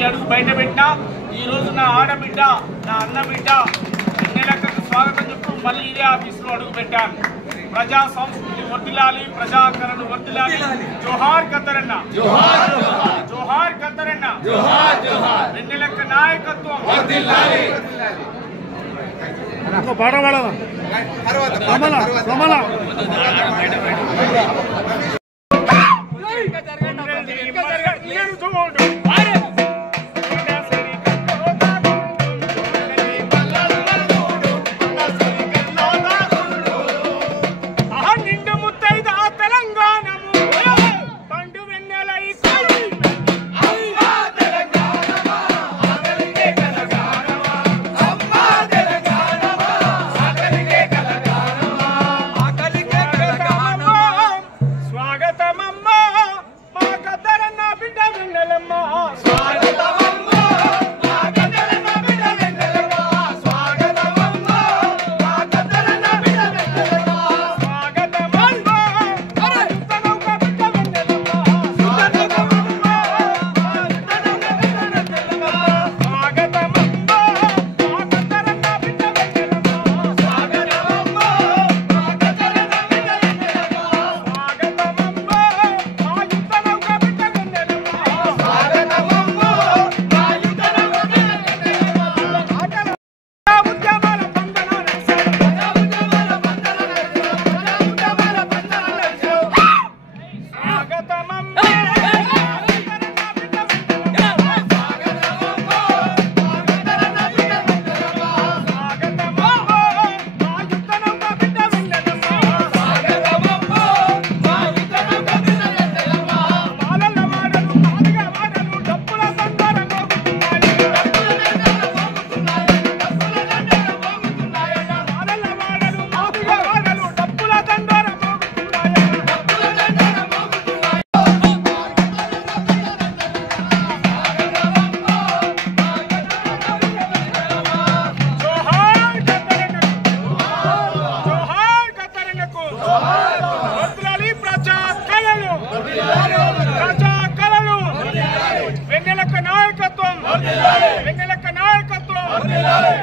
వెళ్ళి అడుగు బయట పెట్టినా ఈ రోజు నా ఆడబిడ్డ నా అన్న బిడ్డ వెన్నెలక్కకు స్వాగతం చెప్తూ మళ్ళీ ఇదే ఆఫీసులో అడుగు పెట్టాను. ప్రజా సంస్కృతి వర్ధిల్లాలి, ప్రజాకరణ వర్ధిల్లాలి. జోహార్ కత్తరన్న, జోహార్ కత్తరన్న, వెన్నెలక్క నాయకత్వం వర్ధిల్లాలి.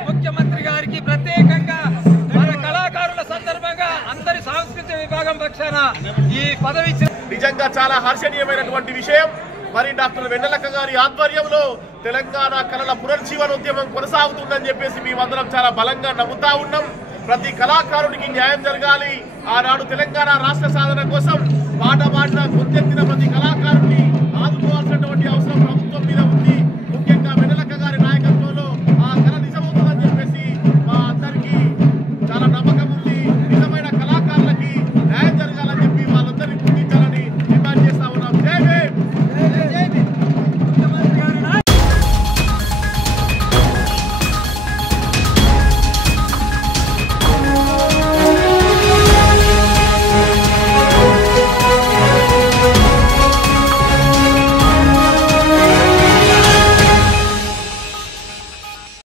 ముఖ్యమంత్రి గారికి ప్రత్యేకంగా మన కళాకారుల సందర్భంగా అందరి సాంస్కృతిక విభాగం పక్షాన ఈ పదవి నిజంగా చాలా హర్షణీయమైనటువంటి విషయం. మరి డాక్టర్ వెన్నెలక్క గారి ఆధ్వర్యంలో తెలంగాణ కళల పునర్జీవనోద్యమం కొనసాగుతుందని చెప్పేసి మేమందరం చాలా బలంగా నమ్ముతా ఉన్నాం. ప్రతి కళాకారుడికి న్యాయం జరగాలి. ఆనాడు తెలంగాణ రాష్ట్ర సాధన కోసం పాట పాడిన గొంతెత్తిన ప్రతి కళాకారుడిని ఆదుకోవాల్సినటువంటి అవసరం ప్రభుత్వం మీద ఉంది.